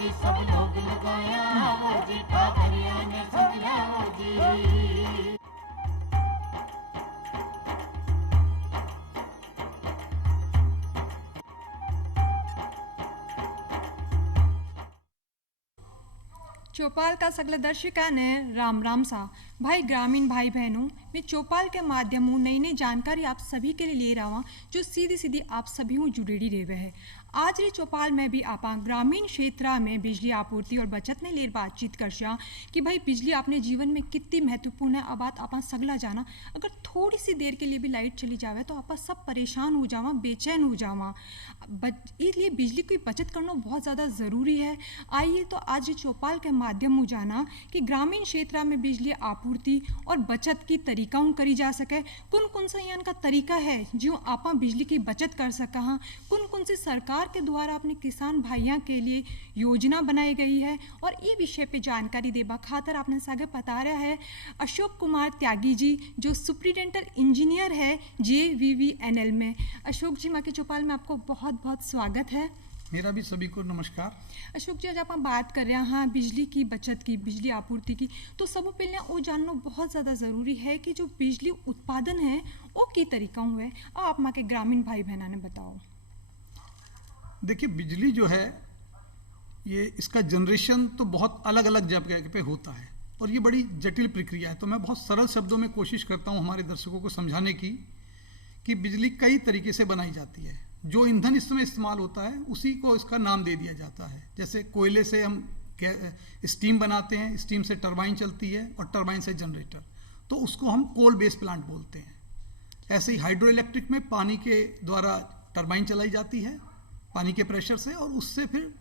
जी सब लोग लगाया वो जी ठाकरिया ने सुनिया वो जी। चौपाल का सगले दर्शका ने राम राम सा। भाई ग्रामीण भाई बहनों, मैं चौपाल के माध्यमों नई नई जानकारी आप सभी के लिए ले रहा हूँ जो सीधी सीधी आप सभी हूँ जुड़ेड़ी रेवे है। आज रे चौपाल में भी आप ग्रामीण क्षेत्र में बिजली आपूर्ति और बचत ने लेर बातचीत कर कि भाई बिजली अपने जीवन में कितनी महत्वपूर्ण है। अब बात आप सगला जाना, अगर थोड़ी सी देर के लिए भी लाइट चली जावे तो आप सब परेशान हो जावा, बेचैन हो जावा। इसलिए बिजली की बचत करना बहुत ज़्यादा ज़रूरी है। आइए तो आज ये चौपाल के माध्यम हो जाना कि ग्रामीण क्षेत्र में बिजली आपूर्ति और बचत की तरीका करी जा सके। कौन कौन सा यान का तरीका है जो आप बिजली की बचत कर सका हाँ, कौन कौन सी सरकार के द्वारा अपने किसान भाइयों के लिए योजना बनाई गई है। और ये विषय पे जानकारी देबा खातर आपने सागे बता रहा है अशोक कुमार त्यागी जी जो सुप्रिटेंडेंट इंजीनियर है JVVNL में। अशोक जी माँ के चौपाल में आपको बहुत बहुत स्वागत है। मेरा भी सभी को नमस्कार। अशोक जी, आज आप बात कर रहे हैं हाँ बिजली की बचत की, बिजली आपूर्ति की, तो सब पहले वो जानना बहुत ज़्यादा ज़रूरी है कि जो बिजली उत्पादन है वो की तरीका हुए। अब आप माँ के ग्रामीण भाई बहना ने बताओ। देखिए, बिजली जो है ये इसका जनरेशन तो बहुत अलग अलग जगह पे होता है और ये बड़ी जटिल प्रक्रिया है। तो मैं बहुत सरल शब्दों में कोशिश करता हूँ हमारे दर्शकों को समझाने की कि बिजली कई तरीके से बनाई जाती है। जो ईंधन इसमें इस्तेमाल होता है उसी को इसका नाम दे दिया जाता है। जैसे कोयले से हम स्टीम बनाते हैं, स्टीम से टरबाइन चलती है और टरबाइन से जनरेटर, तो उसको हम कोल बेस प्लांट बोलते हैं। ऐसे ही हाइड्रो इलेक्ट्रिक में पानी के द्वारा टरबाइन चलाई जाती है पानी के प्रेशर से, और उससे फिर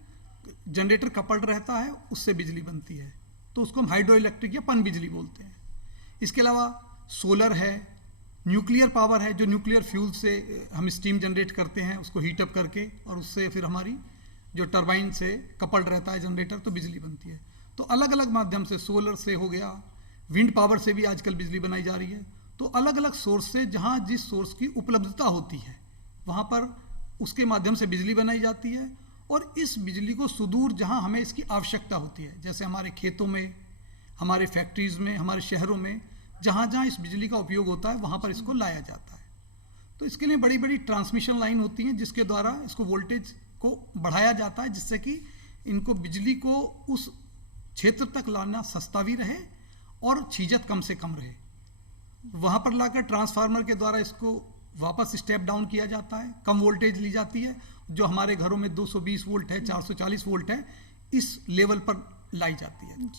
जनरेटर कपल्ड रहता है, उससे बिजली बनती है, तो उसको हम हाइड्रो इलेक्ट्रिक या पन बिजली बोलते हैं। इसके अलावा सोलर है, न्यूक्लियर पावर है, जो न्यूक्लियर फ्यूल से हम स्टीम जनरेट करते हैं उसको हीटअप करके, और उससे फिर हमारी जो टरबाइन से कपल्ड रहता है जनरेटर, तो बिजली बनती है। तो अलग अलग माध्यम से, सोलर से हो गया, विंड पावर से भी आजकल बिजली बनाई जा रही है। तो अलग अलग सोर्स से जहाँ जिस सोर्स की उपलब्धता होती है वहाँ पर उसके माध्यम से बिजली बनाई जाती है। और इस बिजली को सुदूर जहाँ हमें इसकी आवश्यकता होती है, जैसे हमारे खेतों में, हमारे फैक्ट्रीज़ में, हमारे शहरों में, जहाँ जहाँ इस बिजली का उपयोग होता है वहाँ पर इसको लाया जाता है। तो इसके लिए बड़ी बड़ी ट्रांसमिशन लाइन होती हैं जिसके द्वारा इसको वोल्टेज को बढ़ाया जाता है, जिससे कि इनको बिजली को उस क्षेत्र तक लाना सस्ता भी रहे और छीजत कम से कम रहे। वहाँ पर लाकर ट्रांसफार्मर के द्वारा इसको वापस स्टेप डाउन किया जाता है, कम वोल्टेज ली जाती है, जो हमारे घरों में 220 वोल्ट है, 440 वोल्ट है, इस लेवल पर लाई जाती है।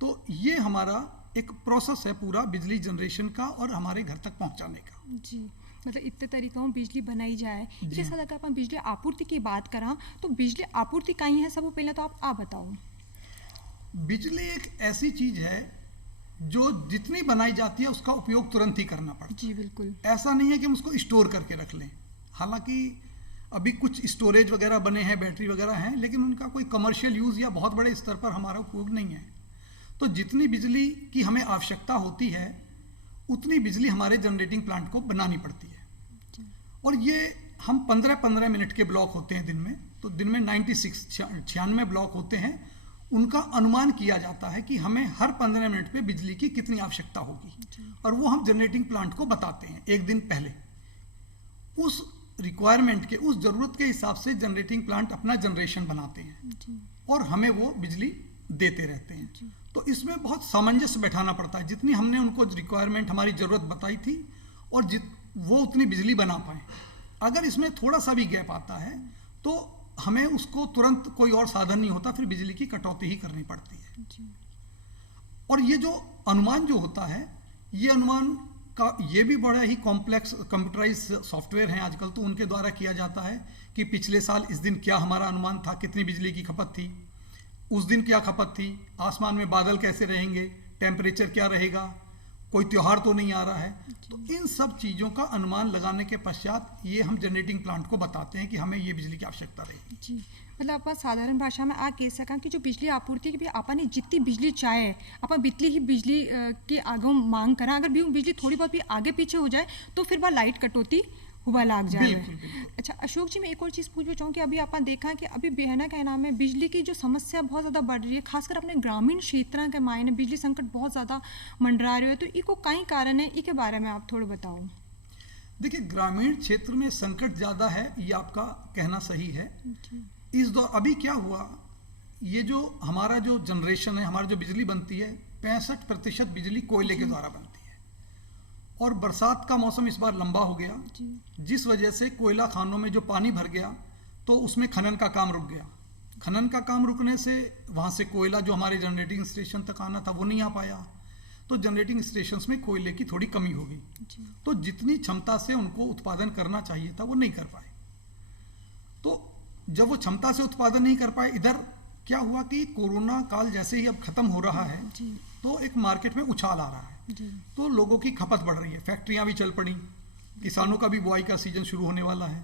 तो ये हमारा एक प्रोसेस है पूरा बिजली जनरेशन का और हमारे घर तक पहुंचाने का। जी, मतलब इतने तरीकों में बिजली बनाई जाए। जैसा अगर अपन बिजली आपूर्ति की बात करा तो बिजली आपूर्ति कहीं है, सब पहले तो आप बताओ। बिजली एक ऐसी चीज है जो जितनी बनाई जाती है उसका उपयोग तुरंत ही करना पड़ता है। जी बिल्कुल, ऐसा नहीं है कि हम उसको स्टोर करके रख लें। हालांकि अभी कुछ स्टोरेज वगैरह बने हैं, बैटरी वगैरह हैं, लेकिन उनका कोई कमर्शियल यूज़ या बहुत बड़े स्तर पर हमारा उपयोग नहीं है। तो जितनी बिजली की हमें आवश्यकता होती है उतनी बिजली हमारे जनरेटिंग प्लांट को बनानी पड़ती है। और ये हम 15-15 मिनट के ब्लॉक होते हैं दिन में, तो दिन में 96 ब्लॉक होते हैं। उनका अनुमान किया जाता है कि हमें हर 15 मिनट पे बिजली की कितनी आवश्यकता होगी, और वो हम जनरेटिंग प्लांट को बताते हैं एक दिन पहले। उस रिक्वायरमेंट के, उस ज़रूरत के हिसाब से जनरेटिंग प्लांट अपना जनरेशन बनाते हैं और हमें वो बिजली देते रहते हैं। तो इसमें बहुत सामंजस्य बैठाना पड़ता है, जितनी हमने उनको रिक्वायरमेंट, हमारी ज़रूरत बताई थी और वो उतनी बिजली बना पाए। अगर इसमें थोड़ा सा भी गैप आता है तो हमें उसको तुरंत, कोई और साधन नहीं होता, फिर बिजली की कटौती ही करनी पड़ती है। और ये जो अनुमान जो होता है, ये अनुमान का ये भी बड़ा ही कॉम्प्लेक्स कंप्यूटराइज सॉफ्टवेयर हैं आजकल, तो उनके द्वारा किया जाता है कि पिछले साल इस दिन क्या हमारा अनुमान था, कितनी बिजली की खपत थी, उस दिन क्या खपत थी, आसमान में बादल कैसे रहेंगे, टेम्परेचर क्या रहेगा, कोई त्यौहार तो नहीं आ रहा है। तो इन सब चीज़ों का अनुमान लगाने के पश्चात ये हम जनरेटिंग प्लांट को बताते हैं कि हमें ये बिजली की आवश्यकता रहेगी। जी, मतलब आप साधारण भाषा में कह सका कि जो बिजली आपूर्ति की भी आपने जितनी बिजली चाहे आप बितली ही बिजली की आगे मांग करा। अगर भी बिजली थोड़ी बहुत भी आगे पीछे हो जाए तो फिर वह लाइट कटौती हुआ लाग जाए। बिल्कुल, बिल्कुल। अच्छा अशोक जी, मैं एक और चीज़ पूछना चाहूँ कि अभी आपने देखा कि अभी बेहना का नाम है बिजली की जो समस्या बहुत ज़्यादा बढ़ रही है, खासकर अपने ग्रामीण क्षेत्र के मायने बिजली संकट बहुत ज़्यादा मंडरा रहे हो, तो इको कई कारण है, इसके बारे में आप थोड़ा बताओ। देखिए, ग्रामीण क्षेत्र में संकट ज़्यादा है, ये आपका कहना सही है। जी इस दौर अभी क्या हुआ, ये जो हमारा जो जनरेशन है, हमारी जो बिजली बनती है, 65% बिजली कोयले के द्वारा बनती है। और बरसात का मौसम इस बार लंबा हो गया, जी जिस वजह से कोयला खानों में जो पानी भर गया तो उसमें खनन का काम रुक गया। खनन का काम रुकने से वहाँ से कोयला जो हमारे जनरेटिंग स्टेशन तक आना था वो नहीं आ पाया, तो जनरेटिंग स्टेशंस में कोयले की थोड़ी कमी हो गई। जी तो जितनी क्षमता से उनको उत्पादन करना चाहिए था वो नहीं कर पाए। तो जब वो क्षमता से उत्पादन नहीं कर पाए, इधर क्या हुआ कि कोरोना काल जैसे ही अब खत्म हो रहा है जी तो एक मार्केट में उछाल आ रहा है, जी तो लोगों की खपत बढ़ रही है, फैक्ट्रियां भी चल पड़ी, किसानों का भी बुआई का सीजन शुरू होने वाला है।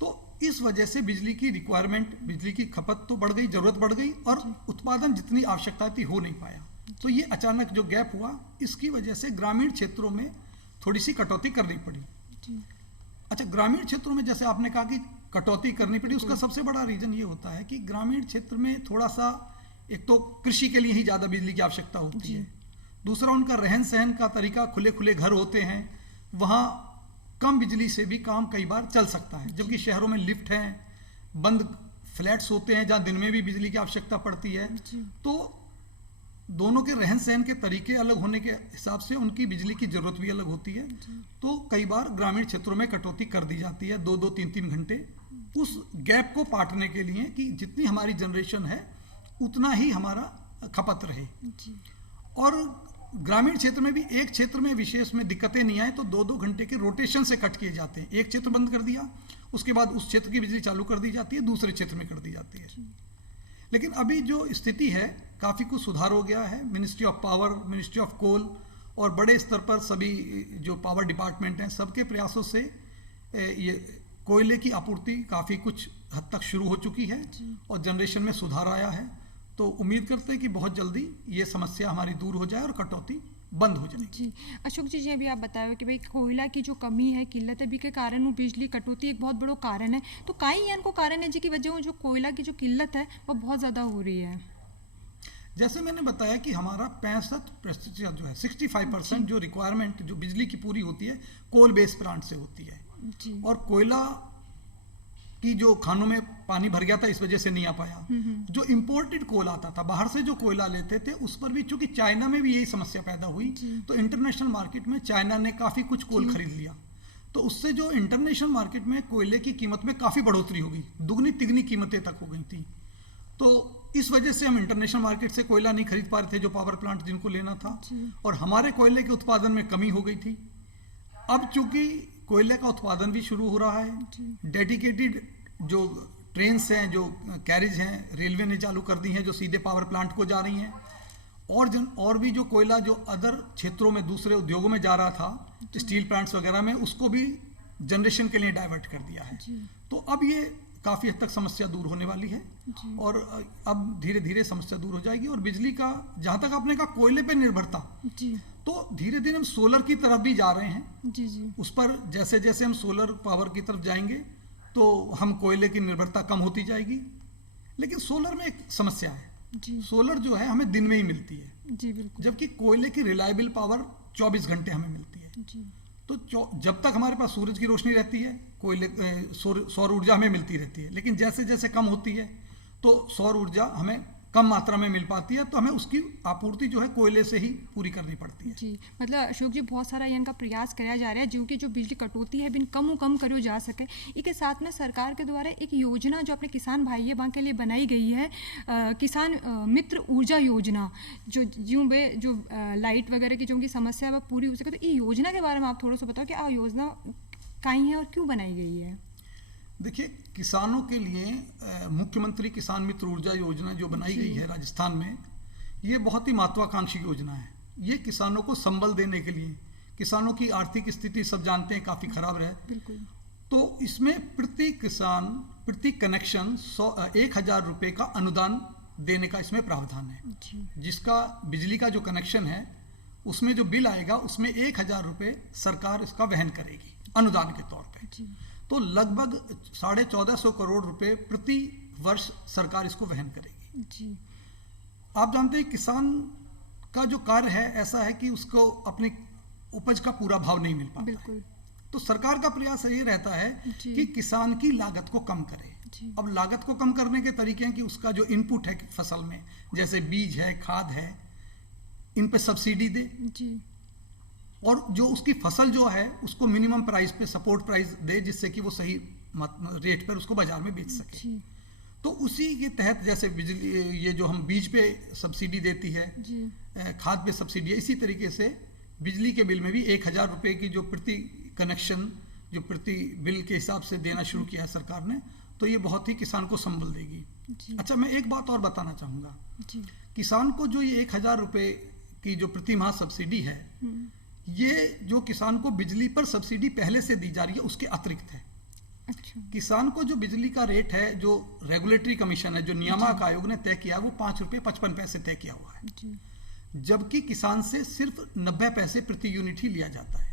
तो इस वजह से बिजली की रिक्वायरमेंट, बिजली की खपत तो बढ़ गई, जरूरत बढ़ गई, और उत्पादन जितनी आवश्यकता थी हो नहीं पाया। तो ये अचानक जो गैप हुआ, इसकी वजह से ग्रामीण क्षेत्रों में थोड़ी सी कटौती करनी पड़ी। जी अच्छा, ग्रामीण क्षेत्रों में जैसे आपने कहा कि कटौती करनी पड़ी, उसका सबसे बड़ा रीजन ये होता है कि ग्रामीण क्षेत्र में थोड़ा सा, एक तो कृषि के लिए ही ज़्यादा बिजली की आवश्यकता होती है, दूसरा उनका रहन सहन का तरीका, खुले खुले घर होते हैं, वहाँ कम बिजली से भी काम कई बार चल सकता है, जबकि शहरों में लिफ्ट हैं, बंद फ्लैट्स होते हैं जहाँ दिन में भी बिजली की आवश्यकता पड़ती है। तो दोनों के रहन सहन के तरीके अलग होने के हिसाब से उनकी बिजली की ज़रूरत भी अलग होती है। तो कई बार ग्रामीण क्षेत्रों में कटौती कर दी जाती है, 2-2, 3-3 घंटे, उस गैप को पाटने के लिए कि जितनी हमारी जनरेशन है उतना ही हमारा खपत रहे। जी और ग्रामीण क्षेत्र में भी एक क्षेत्र में विशेष में दिक्कतें नहीं आए तो 2-2 घंटे के रोटेशन से कट किए जाते हैं। एक क्षेत्र बंद कर दिया, उसके बाद उस क्षेत्र की बिजली चालू कर दी जाती है, दूसरे क्षेत्र में कर दी जाती है। लेकिन अभी जो स्थिति है, काफ़ी कुछ सुधार हो गया है। Ministry of power, ministry of coal और बड़े स्तर पर सभी जो पावर डिपार्टमेंट हैं, सबके प्रयासों से ये कोयले की आपूर्ति काफ़ी कुछ हद तक शुरू हो चुकी है और जनरेशन में सुधार आया है। तो उम्मीद करते हैं कि बहुत जल्दी ये समस्या हमारी दूर हो जाए और कटौती बंद हो जाएगी। जी अशोक जी, जी अभी आप बताओ कि भाई कोयला की जो कमी है, किल्लत है, भी के कारण वो बिजली कटौती एक बहुत बड़ो कारण है। तो कई इनको कारण है जिसकी वजह वो जो कोयला की जो किल्लत है वो बहुत ज़्यादा हो रही है। जैसे मैंने बताया कि हमारा 65% जो है, 65% जो रिक्वायरमेंट जो बिजली की पूरी होती है कोल बेस्ड प्लांट से होती है। जी और कोयला की जो खानों में पानी भर गया था, इस वजह से नहीं आ पाया। जो इंपोर्टेड कोल आता था, बाहर से जो कोयला लेते थे, उस पर भी चूंकि चाइना में भी यही समस्या पैदा हुई, तो इंटरनेशनल मार्केट में चाइना ने काफ़ी कुछ कोल खरीद लिया। तो उससे जो इंटरनेशनल मार्केट में कोयले की कीमत में काफ़ी बढ़ोतरी हो गई, दुगनी तिगनी कीमतें तक हो गई थी। तो इस वजह से हम इंटरनेशनल मार्केट से कोयला नहीं खरीद पा रहे थे, जो पावर प्लांट जिनको लेना था, और हमारे कोयले के उत्पादन में कमी हो गई थी। अब चूंकि कोयले का उत्पादन भी शुरू हो रहा है, डेडिकेटेड जो ट्रेन्स हैं, जो कैरेज हैं, रेलवे ने चालू कर दी हैं जो सीधे पावर प्लांट को जा रही हैं, और भी जो कोयला जो अदर क्षेत्रों में दूसरे उद्योगों में जा रहा था, स्टील प्लांट्स वगैरह में, उसको भी जनरेशन के लिए डाइवर्ट कर दिया है। तो अब ये काफ़ी हद तक समस्या दूर होने वाली है और अब धीरे धीरे समस्या दूर हो जाएगी। और बिजली का, जहाँ तक आपने कहा कोयले पे निर्भरता, तो धीरे धीरे हम सोलर की तरफ भी जा रहे हैं। जी उस पर जैसे जैसे हम सोलर पावर की तरफ जाएंगे तो हम कोयले की निर्भरता कम होती जाएगी। लेकिन सोलर में एक समस्या है, सोलर जो है हमें दिन में ही मिलती है, जी बिल्कुल, जबकि कोयले की रिलायबल पावर 24 घंटे हमें मिलती है। तो जब तक हमारे पास सूरज की रोशनी रहती है, कोयले सौर ऊर्जा हमें मिलती रहती है। लेकिन जैसे जैसे कम होती है तो सौर ऊर्जा हमें कम मात्रा में मिल पाती है, तो हमें उसकी आपूर्ति जो है कोयले से ही पूरी करनी पड़ती है। जी मतलब अशोक जी, बहुत सारा इनका प्रयास किया जा रहा है जो कि जो बिजली कटौती है बिन कम करो जा सके। इसके साथ में सरकार के द्वारा एक योजना जो अपने किसान भाई है वहाँ के लिए बनाई गई है, किसान मित्र ऊर्जा योजना, जो लाइट वगैरह की जो उनकी समस्या है वह पूरी हो सके। तो ये योजना के बारे में आप थोड़ा सा बताओ कि आ योजना कहीं है और क्यों बनाई गई है। देखिए, किसानों के लिए मुख्यमंत्री किसान मित्र ऊर्जा योजना जो बनाई गई है राजस्थान में, ये बहुत ही महत्वाकांक्षी योजना है। ये किसानों को संबल देने के लिए, किसानों की आर्थिक स्थिति सब जानते हैं काफ़ी खराब है, बिल्कुल, तो इसमें प्रति किसान प्रति कनेक्शन 1,000 रुपये का अनुदान देने का इसमें प्रावधान है। जिसका बिजली का जो कनेक्शन है उसमें जो बिल आएगा उसमें 1,000 रुपये सरकार इसका वहन करेगी। अनुदान के तौर पे। जी तो लगभग 1450 करोड़ रुपए प्रति वर्ष सरकार इसको वहन करेगी। जी आप जानते हैं किसान का जो कार्य है ऐसा है कि उसको अपनी उपज का पूरा भाव नहीं मिल पाता है। बिल्कुल तो सरकार का प्रयास ये रहता है जी। कि किसान की लागत को कम करे। जी अब लागत को कम करने के तरीके हैं कि उसका जो इनपुट है फसल में, जैसे बीज है, खाद है, इन पे सब्सिडी दे, जी और जो उसकी फसल जो है उसको मिनिमम प्राइस पे सपोर्ट प्राइस दे, जिससे कि वो सही रेट पर उसको बाजार में बेच सके। जी तो उसी के तहत जैसे बिजली, ये जो हम बीज पे सब्सिडी देती है, जी खाद पे सब्सिडी है, इसी तरीके से बिजली के बिल में भी 1000 रुपए की जो प्रति कनेक्शन, जो प्रति बिल के हिसाब से देना शुरू किया है सरकार ने, तो ये बहुत ही किसान को संबल देगी। जी अच्छा, मैं एक बात और बताना चाहूँगा, जी किसान को जो ये 1000 रुपए की जो प्रति माह सब्सिडी है, ये जो किसान को बिजली पर सब्सिडी पहले से दी जा रही है उसके अतिरिक्त है। अच्छा किसान को जो बिजली का रेट है, जो रेगुलेटरी कमीशन है, जो नियामक आयोग ने तय किया, वो 5 रुपये 55 पैसे तय किया हुआ है, जी जबकि किसान से सिर्फ 90 पैसे प्रति यूनिट ही लिया जाता है।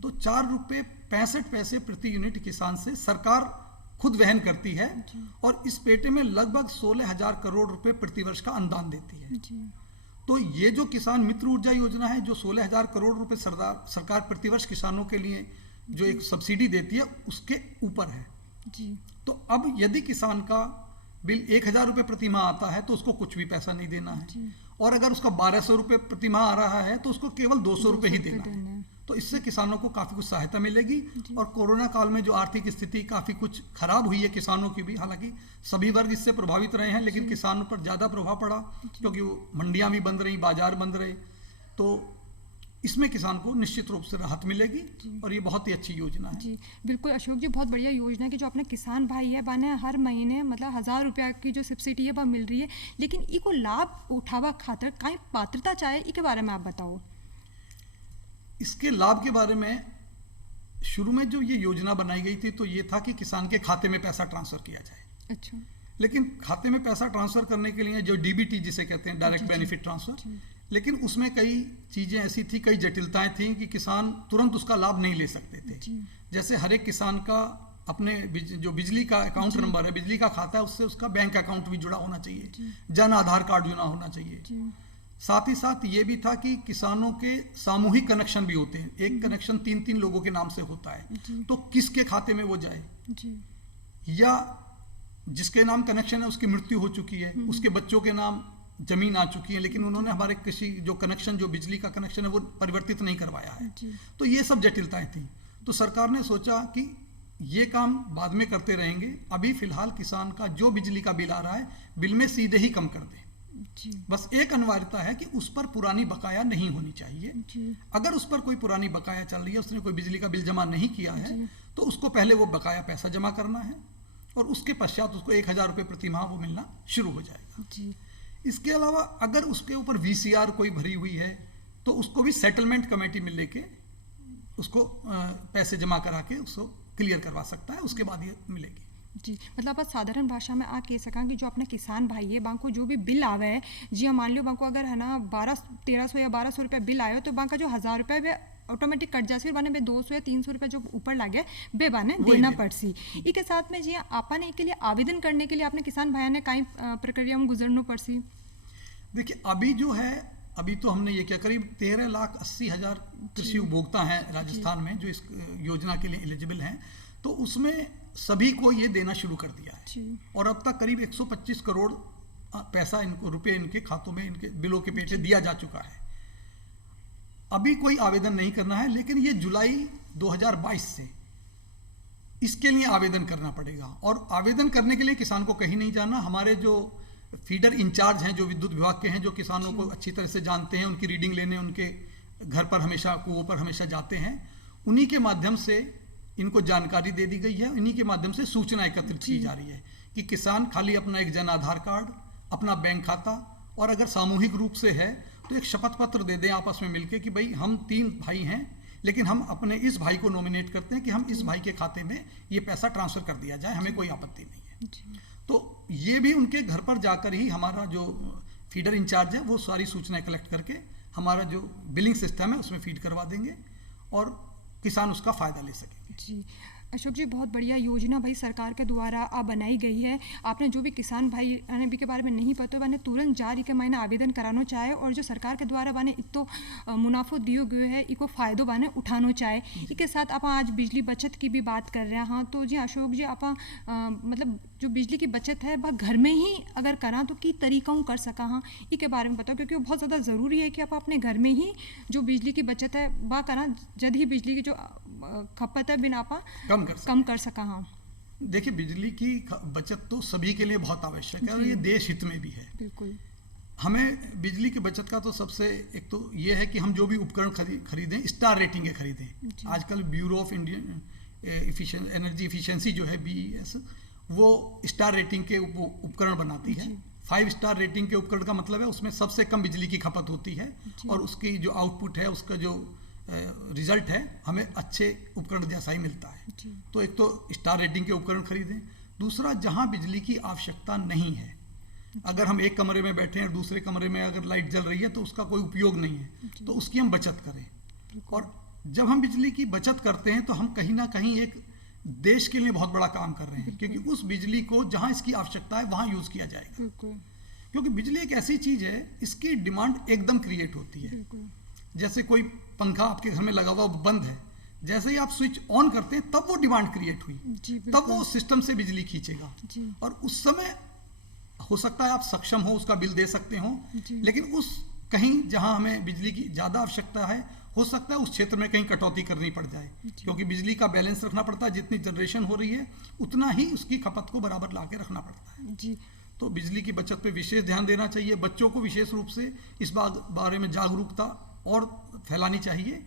तो 4 रुपये 65 पैसे प्रति यूनिट किसान से सरकार खुद वहन करती है, और इस पेटे में लगभग 16,000 करोड़ रुपए प्रति वर्ष का अनुदान देती है। जी तो ये जो किसान मित्र ऊर्जा योजना है, जो 16,000 करोड़ रुपए सरकार प्रतिवर्ष किसानों के लिए जो एक सब्सिडी देती है, उसके ऊपर है। जी तो अब यदि किसान का बिल 1000 रुपये प्रति माह आता है तो उसको कुछ भी पैसा नहीं देना है, और अगर उसका 1200 रुपये प्रति माह आ रहा है तो उसको केवल 200 रुपये ही देना है। तो इससे किसानों को काफी कुछ सहायता मिलेगी। और कोरोना काल में जो आर्थिक स्थिति काफी कुछ खराब हुई है किसानों की भी, हालांकि सभी वर्ग इससे प्रभावित रहे हैं, लेकिन किसानों पर ज्यादा प्रभाव पड़ा क्योंकि वो मंडियां भी बंद रही, बाजार बंद रहे। तो इसमें किसान को निश्चित रूप से राहत मिलेगी, और ये बहुत ही अच्छी योजना है। जी बिल्कुल अशोक जी, बहुत बढ़िया योजना है कि जो अपने किसान भाई है बाने हर महीने मतलब 1000 रुपया की जो सब्सिडी है वह मिल रही है, लेकिन इको लाभ उठावा खातर काई पात्रता चाहे, इसके बारे में आप बताओ। इसके लाभ के बारे में शुरू में जो ये योजना बनाई गई थी, तो ये था कि किसान के खाते में पैसा ट्रांसफर किया जाए। अच्छा लेकिन खाते में पैसा ट्रांसफर करने के लिए जो डीबीटी जिसे कहते हैं, डायरेक्ट बेनिफिट ट्रांसफर, लेकिन उसमें कई चीजें ऐसी थी, कई जटिलताएं थी कि किसान तुरंत उसका लाभ नहीं ले सकते थे। जैसे हर एक किसान का अपने जो बिजली का अकाउंट नंबर है, बिजली का खाता है, उससे उसका बैंक अकाउंट भी जुड़ा होना चाहिए, जन आधार कार्ड जुड़ा होना चाहिए। साथ ही साथ ये भी था कि किसानों के सामूहिक कनेक्शन भी होते हैं, एक कनेक्शन 3-3 लोगों के नाम से होता है, तो किसके खाते में वो जाए, या जिसके नाम कनेक्शन है उसकी मृत्यु हो चुकी है, उसके बच्चों के नाम जमीन आ चुकी है, लेकिन उन्होंने हमारे कृषि जो कनेक्शन, जो बिजली का कनेक्शन है, वो परिवर्तित नहीं करवाया है। तो ये सब जटिलताएं थी। तो सरकार ने सोचा कि ये काम बाद में करते रहेंगे, अभी फिलहाल किसान का जो बिजली का बिल आ रहा है, बिल में सीधे ही कम कर दें। बस एक अनिवार्यता है कि उस पर पुरानी बकाया नहीं होनी चाहिए। अगर उस पर कोई पुरानी बकाया चल रही है, उसने कोई बिजली का बिल जमा नहीं किया है, तो उसको पहले वो बकाया पैसा जमा करना है, और उसके पश्चात उसको 1000 रुपये प्रति माह वो मिलना शुरू हो जाएगा। इसके अलावा अगर उसके ऊपर VCR कोई भरी हुई है, तो उसको भी सेटलमेंट कमेटी में लेके उसको पैसे जमा करा के उसको क्लियर करवा सकता है, उसके बाद ये मिलेगी। जी मतलब आप साधारण भाषा में आ कह सकें कि जो अपने किसान भाई है, बांको जो भी बिल आवे है, जी मान लो बांको अगर है ना 1300 या 1200 रुपये बिल आयो, तो बांका जो 1000 रुपये वे ऑटोमेटिक कट जासी, और बाने बे 200 या 300 रुपये जो ऊपर लगे बे बाने देना पड़सी। इसके साथ में जी आपने के लिए आवेदन करने के लिए आपने किसान भाई ने कई प्रक्रिया में गुजरना पड़सी। देखिए अभी जो है, अभी तो हमने ये क्या, करीब 13,80,000 कृषि उपभोक्ता हैं राजस्थान में जो इस योजना के लिए एलिजिबल हैं, तो उसमें सभी को ये देना शुरू कर दिया है, और अब तक करीब 125 करोड़ पैसा इनको, रुपए इनके खातों में, इनके बिलों के पेटे दिया जा चुका है। अभी कोई आवेदन नहीं करना है, लेकिन ये जुलाई 2022 से इसके लिए आवेदन करना पड़ेगा, और आवेदन करने के लिए किसान को कहीं नहीं जाना। हमारे जो फीडर इंचार्ज हैं, जो विद्युत विभाग के हैं, जो किसानों को अच्छी तरह से जानते हैं, उनकी रीडिंग लेने उनके घर पर हमेशा, कुओं पर हमेशा जाते हैं, उन्हीं के माध्यम से इनको जानकारी दे दी गई है, इन्हीं के माध्यम से सूचना एकत्रित की जा रही है कि किसान खाली अपना एक जन आधार कार्ड, अपना बैंक खाता, और अगर सामूहिक रूप से है तो एक शपथ पत्र दे दें आपस में मिलके कि भाई हम 3 भाई हैं, लेकिन हम अपने इस भाई को नॉमिनेट करते हैं कि हम इस भाई के खाते में ये पैसा ट्रांसफर कर दिया जाए, हमें कोई आपत्ति नहीं है। तो ये भी उनके घर पर जाकर ही हमारा जो फीडर इंचार्ज है वो सारी सूचनाएं कलेक्ट करके हमारा जो बिलिंग सिस्टम है उसमें फीड करवा देंगे, और किसान उसका फायदा ले सके। जी अशोक जी, बहुत बढ़िया योजना भाई सरकार के द्वारा बनाई गई है। आपने जो भी किसान भाई ने भी के बारे में नहीं पता मैंने तुरंत जारी के मायने आवेदन कराना चाहे और जो सरकार के द्वारा बाने इतो मुनाफो दियो गयो है इको फायदो बाने उठानो चाहे। इसके साथ आप आज बिजली बचत की भी बात कर रहे हैं। हाँ तो जी अशोक जी आप मतलब जो बिजली की बचत है वह घर में ही अगर करा तो की तरीका कर सका। हाँ इसके बारे में बताओ, क्योंकि वो बहुत ज़्यादा ज़रूरी है कि आप अपने घर में ही जो बिजली की बचत है वह करा, जद ही बिजली की जो खपत है बिना आप कम कर सका। हाँ देखिए, बिजली की बचत तो सभी के लिए बहुत आवश्यक है और ये देश हित में भी है। बिल्कुल, हमें बिजली की बचत का तो सबसे एक तो ये है कि हम जो भी उपकरण खरीदें स्टार रेटिंग के खरीदें। आजकल bureau of Indian energy efficiency जो है BES, वो स्टार रेटिंग के उपकरण बनाती है। 5 स्टार रेटिंग के उपकरण का मतलब है उसमें सबसे कम बिजली की खपत होती है और उसकी जो आउटपुट है, उसका जो रिजल्ट है, हमें अच्छे उपकरण जैसा ही मिलता है। तो एक तो स्टार रेटिंग के उपकरण खरीदें। दूसरा, जहां बिजली की आवश्यकता नहीं है, अगर हम एक कमरे में बैठे हैं और दूसरे कमरे में अगर लाइट जल रही है तो उसका कोई उपयोग नहीं है, तो उसकी हम बचत करें। और जब हम बिजली की बचत करते हैं तो हम कहीं ना कहीं एक देश के लिए बहुत बड़ा काम कर रहे हैं, क्योंकि उस बिजली को जहां इसकी आवश्यकता है वहां यूज किया जाएगा। क्योंकि बिजली एक ऐसी चीज है, इसकी डिमांड एकदम क्रिएट होती है। जैसे कोई पंखा आपके घर में लगा हुआ बंद है, जैसे ही आप स्विच ऑन करते हैं तब वो डिमांड क्रिएट हुई, तब वो सिस्टम से बिजली खींचेगा। और उस समय हो सकता है आप सक्षम हो, उसका बिल दे सकते हो, लेकिन उस कहीं जहां हमें बिजली की ज्यादा आवश्यकता है, हो सकता है उस क्षेत्र में कहीं कटौती करनी पड़ जाए, क्योंकि बिजली का बैलेंस रखना पड़ता है। जितनी जनरेशन हो रही है उतना ही उसकी खपत को बराबर ला के रखना पड़ता है। तो बिजली की बचत पे विशेष ध्यान देना चाहिए। बच्चों को विशेष रूप से इस बारे में जागरूकता और फैलानी चाहिए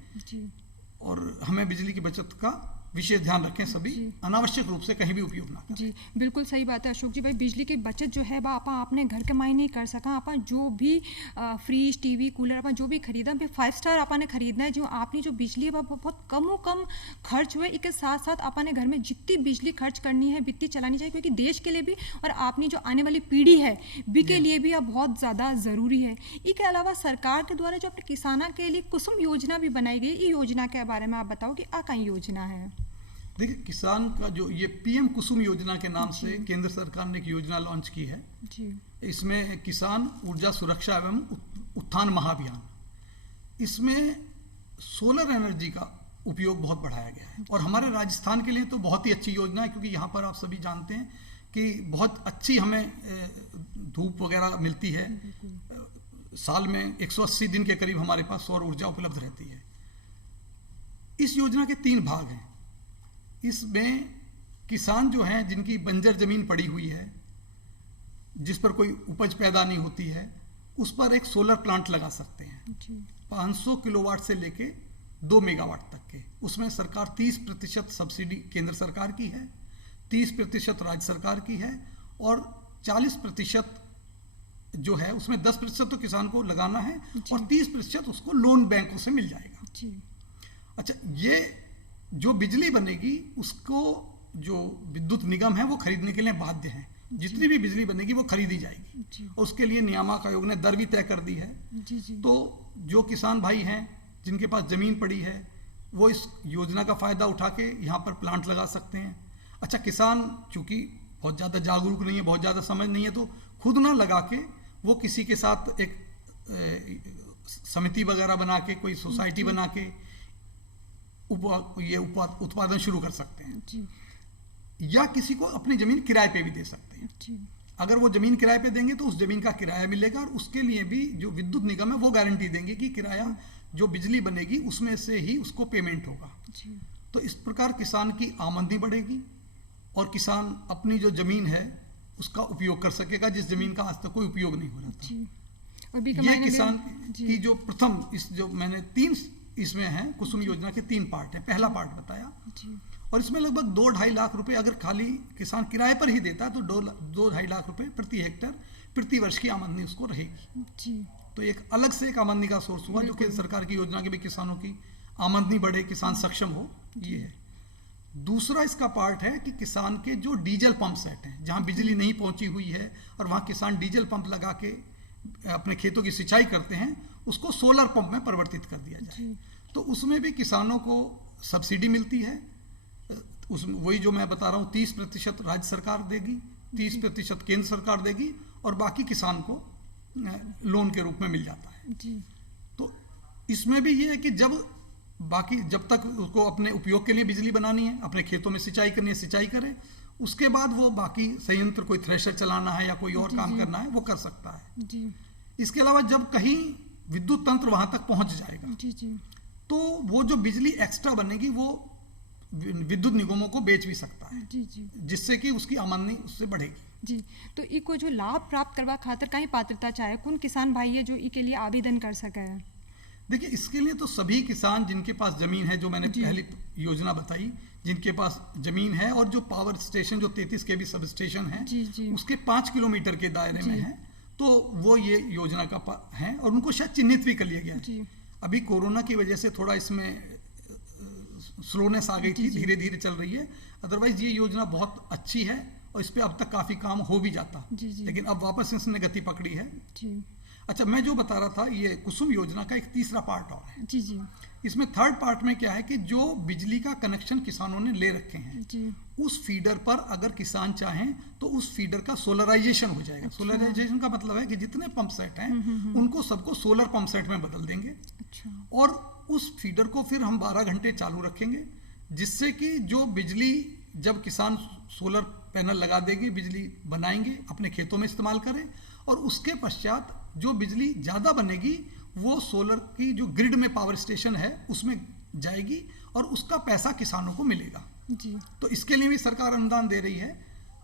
और हमें बिजली की बचत का विशेष ध्यान रखें, सभी अनावश्यक रूप से कहीं भी उपयोग ना करें। जी बिल्कुल सही बात है अशोक जी भाई। बिजली की बचत जो है आप अपने घर के मायने नहीं कर सका। आप जो भी फ्रिज टीवी कूलर आप जो भी खरीदा 5 स्टार आपने खरीदना है, जो आपने जो बिजली है बहुत कम खर्च हुए। इसके साथ साथ अपने घर में जितनी बिजली खर्च करनी है बिजली चलानी चाहिए, क्योंकि देश के लिए भी और आपनी जो आने वाली पीढ़ी है बी के लिए भी अब बहुत ज़्यादा ज़रूरी है। इसके अलावा सरकार के द्वारा जो अपने किसानों के लिए कुसुम योजना भी बनाई गई, ये योजना के बारे में आप बताओ कि कई योजना है। देखिए, किसान का जो ये PM कुसुम योजना के नाम से केंद्र सरकार ने एक योजना लॉन्च की है। इसमें किसान ऊर्जा सुरक्षा एवं उत्थान महाअभियान, इसमें सोलर एनर्जी का उपयोग बहुत बढ़ाया गया है और हमारे राजस्थान के लिए तो बहुत ही अच्छी योजना है, क्योंकि यहाँ पर आप सभी जानते हैं कि बहुत अच्छी हमें धूप वगैरह मिलती है। साल में 180 दिन के करीब हमारे पास सौर ऊर्जा उपलब्ध रहती है। इस योजना के 3 भाग हैं। इसमें किसान जो हैं जिनकी बंजर जमीन पड़ी हुई है, जिस पर कोई उपज पैदा नहीं होती है, उस पर एक सोलर प्लांट लगा सकते हैं 500 किलोवाट से लेके 2 मेगावाट तक के। उसमें सरकार 30% सब्सिडी केंद्र सरकार की है, 30% राज्य सरकार की है और 40% जो है उसमें 10% तो किसान को लगाना है और 30% उसको लोन बैंकों से मिल जाएगा। अच्छा, ये जो बिजली बनेगी उसको जो विद्युत निगम है वो खरीदने के लिए बाध्य है। जितनी भी बिजली बनेगी वो खरीदी जाएगी और उसके लिए नियामक आयोग ने दर भी तय कर दी है। तो जो किसान भाई हैं जिनके पास जमीन पड़ी है वो इस योजना का फायदा उठा के यहाँ पर प्लांट लगा सकते हैं। अच्छा, किसान चूंकि बहुत ज़्यादा जागरूक नहीं है, बहुत ज़्यादा समझ नहीं है, तो खुद ना लगा के वो किसी के साथ एक समिति वगैरह बना के, कोई सोसाइटी बना के उत्पादन शुरू कर सकते हैं या किसी को अपनी जमीन किराए पे भी दे सकते हैं। अगर वो जमीन किराए पे देंगे तो उस जमीन का किराया मिलेगा और उसके लिए भी जो विद्युत निगम है वो गारंटी देंगे कि किराया जो बिजली बनेगी उसमें से ही उसको पेमेंट होगा। तो इस प्रकार किसान की आमदनी बढ़ेगी और किसान अपनी जो जमीन है उसका उपयोग कर सकेगा, जिस जमीन का आज तक कोई उपयोग नहीं हो रहा था। ये किसान की जो प्रथम इस जो मैंने 3 इसमें है कुसुम योजना के 3 पार्ट हैं। पहला पार्ट बताया और इसमें लगभग 2-2.5 लाख रुपए अगर खाली किसान किराए पर ही देता तो 2-2.5 लाख रुपए प्रति हेक्टर प्रति वर्ष की आमदनी उसको रहेगी। तो एक अलग से एक आमदनी का सोर्स हुआ जो केंद्र सरकार की योजना के भी किसानों की आमदनी बढ़े, किसान सक्षम हो, ये है। दूसरा इसका पार्ट है कि किसान के जो डीजल पंप सेट हैं, जहाँ बिजली नहीं पहुंची हुई है और वहाँ किसान डीजल पंप लगा के अपने खेतों की सिंचाई करते हैं, उसको सोलर पंप में परिवर्तित कर दिया जाए। तो उसमें भी किसानों को सब्सिडी मिलती है उस वही जो मैं बता रहा हूँ 30% राज्य सरकार देगी, 30% केंद्र सरकार देगी और बाकी किसान को लोन के रूप में मिल जाता है। जी। तो इसमें भी ये है कि जब तक उसको अपने उपयोग के लिए बिजली बनानी है, अपने खेतों में सिंचाई करनी है, सिंचाई करे, उसके बाद वो बाकी संयंत्र, कोई थ्रेशर चलाना है या कोई और काम करना है वो कर सकता है। जी। इसके अलावा जब कहीं विद्युत तंत्र वहां तक पहुंच जाएगा, जी। जी। तो वो जो बिजली एक्स्ट्रा बनेगी वो विद्युत निगमों को बेच भी सकता है। जी। जी। जिससे कि उसकी आमदनी उससे बढ़ेगी। जी। तो इको जो लाभ प्राप्त करवा खातिर कहीं पात्रता चाहे कौन किसान भाई है जो इसके लिए आवेदन कर सके है? देखिए, इसके लिए तो सभी किसान जिनके पास जमीन है, जो मैंने पहली योजना बताई, जिनके पास जमीन है और जो पावर स्टेशन, जो 33 kV सब स्टेशन है, जी। जी। उसके 5 किलोमीटर के दायरे में है, तो वो ये योजना का है और उनको शायद चिन्हित भी कर लिया गया है। अभी कोरोना की वजह से थोड़ा इसमें स्लोनेस आ गई थी, धीरे धीरे चल रही है। अदरवाइज ये योजना बहुत अच्छी है और इस पे अब तक काफी काम हो भी जाता, लेकिन अब वापस इसने गति पकड़ी है। जी। अच्छा, मैं जो बता रहा था, ये कुसुम योजना का एक तीसरा पार्ट और है। जी। जी। इसमें थर्ड पार्ट में क्या है कि जो बिजली का कनेक्शन किसानों ने ले रखे हैं, जी। उस फीडर पर अगर किसान चाहें तो उस फीडर का सोलराइजेशन हो जाएगा। अच्छा। सोलराइजेशन का मतलब है कि जितने पंप सेट हैं उनको सबको सोलर पंप सेट में बदल देंगे। अच्छा। और उस फीडर को फिर हम 12 घंटे चालू रखेंगे, जिससे कि जो बिजली जब किसान सोलर पैनल लगा देंगे, बिजली बनाएंगे, अपने खेतों में इस्तेमाल करें, और उसके पश्चात जो बिजली ज़्यादा बनेगी वो सोलर की जो ग्रिड में पावर स्टेशन है उसमें जाएगी और उसका पैसा किसानों को मिलेगा। जी। तो इसके लिए भी सरकार अनुदान दे रही है।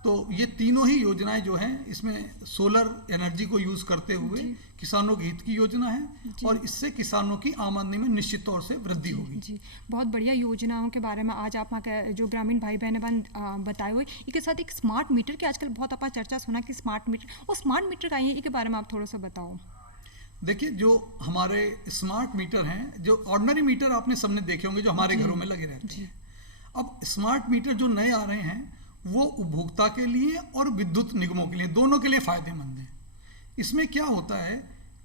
तो ये तीनों ही योजनाएं जो हैं, इसमें सोलर एनर्जी को यूज़ करते हुए किसानों के हित की योजना है और इससे किसानों की आमदनी में निश्चित तौर से वृद्धि होगी। जी। बहुत बढ़िया योजनाओं के बारे में आज आप जो ग्रामीण भाई बहन बताए हुए, इसके साथ एक स्मार्ट मीटर की आजकल बहुत अपना चर्चा सुना कि स्मार्ट मीटर, वो स्मार्ट मीटर का है, इसके बारे में आप थोड़ा सा बताओ। देखिए, जो हमारे स्मार्ट मीटर हैं, जो ऑर्डिनरी मीटर आपने सबने देखे होंगे जो हमारे घरों में लगे रहते हैं, अब स्मार्ट मीटर जो नए आ रहे हैं वो उपभोक्ता के लिए और विद्युत निगमों के लिए, दोनों के लिए फायदेमंद है। इसमें क्या होता है,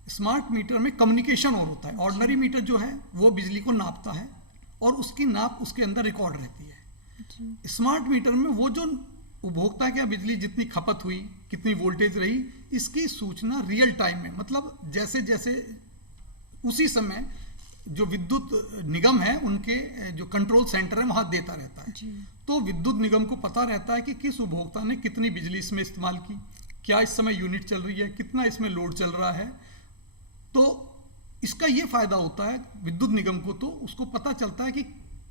स्मार्ट मीटर में कम्युनिकेशन और होता है। ऑर्डिनरी मीटर जो है वो बिजली को नापता है और उसकी नाप उसके अंदर रिकॉर्ड रहती है। स्मार्ट मीटर में वो जो उपभोक्ता क्या बिजली जितनी खपत हुई, कितनी वोल्टेज रही, इसकी सूचना रियल टाइम में, मतलब जैसे जैसे उसी समय जो विद्युत निगम है उनके जो कंट्रोल सेंटर है वहां देता रहता है। तो विद्युत निगम को पता रहता है कि किस उपभोक्ता ने कितनी बिजली इसमें इस्तेमाल की, क्या इस समय यूनिट चल रही है, कितना इसमें लोड चल रहा है। तो इसका ये फायदा होता है विद्युत निगम को, तो उसको पता चलता है कि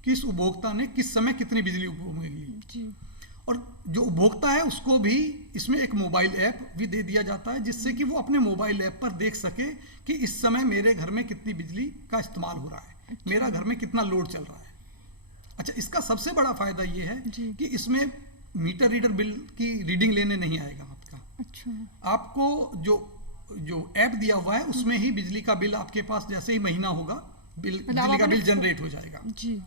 किस उपभोक्ता ने किस समय कितनी बिजली उपभोग की। और जो उपभोक्ता है उसको भी इसमें एक मोबाइल ऐप भी दे दिया जाता है, जिससे कि वो अपने मोबाइल ऐप पर देख सके कि इस समय मेरे घर में कितनी बिजली का इस्तेमाल हो रहा है, मेरा घर में कितना लोड चल रहा है। अच्छा, इसका सबसे बड़ा फायदा ये है कि इसमें मीटर रीडर बिल की रीडिंग लेने नहीं आएगा आपका। अच्छा। आपको जो ऐप दिया हुआ है उसमें ही बिजली का बिल आपके पास जैसे ही महीना होगा बिजली का बिल जनरेट हो जाएगा। जी।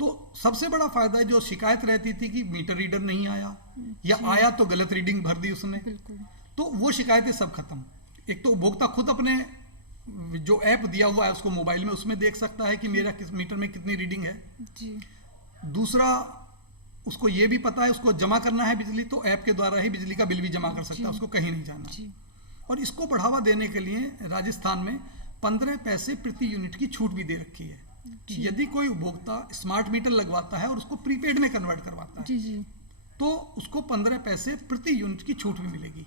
तो सबसे बड़ा फायदा है, जो शिकायत रहती थी कि मीटर रीडर नहीं आया या आया तो गलत रीडिंग भर दी उसने, तो वो शिकायतें सब खत्म। एक तो उपभोक्ता खुद अपने जो ऐप दिया हुआ है उसको मोबाइल में उसमें देख सकता है कि मेरा किस मीटर में कितनी रीडिंग है। दूसरा, उसको ये भी पता है उसको जमा करना है बिजली, तो ऐप के द्वारा ही बिजली का बिल भी जमा कर सकता है, उसको कहीं नहीं जाना। और इसको बढ़ावा देने के लिए राजस्थान में 15 पैसे प्रति यूनिट की छूट भी दे रखी है। यदि कोई उपभोक्ता स्मार्ट मीटर लगवाता है और उसको प्रीपेड में कन्वर्ट करवाता है, तो उसको 15 पैसे प्रति यूनिट की छूट भी मिलेगी।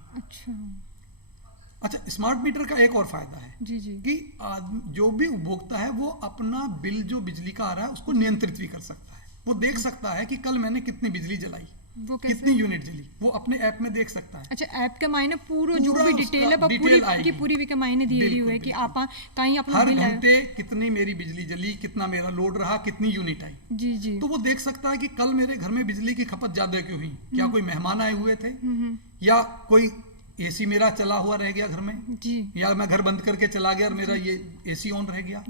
अच्छा, स्मार्ट मीटर का एक और फायदा है कि जो भी उपभोक्ता है वो अपना बिल जो बिजली का आ रहा है उसको नियंत्रित भी कर सकता है। वो देख सकता है कि कल मैंने कितनी बिजली जलाई, कितनी यूनिट जली, वो अपने ऐप में देख सकता है। अच्छा, ऐप के मायने पूरा जो भी डिटेल है पूरी के मायने दी हुई है कि आप कहीं अपना हर घंटे कितनी मेरी बिजली जली, कितना मेरा लोड रहा, कितनी यूनिट आई। जी। तो वो देख सकता है कि कल मेरे घर में बिजली की खपत ज्यादा क्यों हुई, क्या कोई मेहमान आए हुए थे या कोई एसी मेरा चला हुआ रह गया घर में, या मैं घर बंद करके चला गया और मेरा ये एसी ऑन रह गया।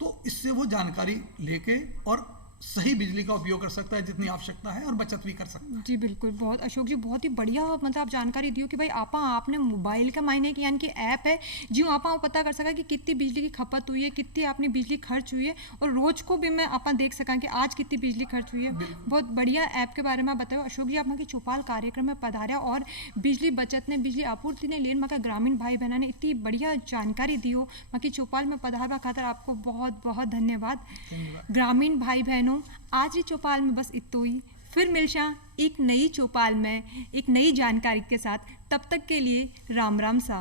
तो इससे वो जानकारी लेके और सही बिजली का उपयोग कर सकता है जितनी आवश्यकता है और बचत भी कर सकता है। जी बिल्कुल, बहुत अशोक जी बहुत ही बढ़िया मतलब आप जानकारी दियो कि भाई आपने मोबाइल का मायने कि यानी कि ऐप है जो आप पता कर सका कि कितनी बिजली की खपत हुई है, कितनी आपने बिजली खर्च हुई है और रोज को भी मैं आप देख सका कि आज कितनी बिजली खर्च हुई है। बहुत बढ़िया ऐप के बारे में बताओ अशोक जी। आप चौपाल कार्यक्रम में पधारा और बिजली बचत ने बिजली आपूर्ति ने लेन मका ग्रामीण भाई बहना ने इतनी बढ़िया जानकारी दी हो बाकी चौपाल में पधारवा खातर आपको बहुत बहुत धन्यवाद। ग्रामीण भाई बहनों आज ही चौपाल में बस इतो ही, फिर मिलशा एक नई चौपाल में एक नई जानकारी के साथ, तब तक के लिए राम राम सा।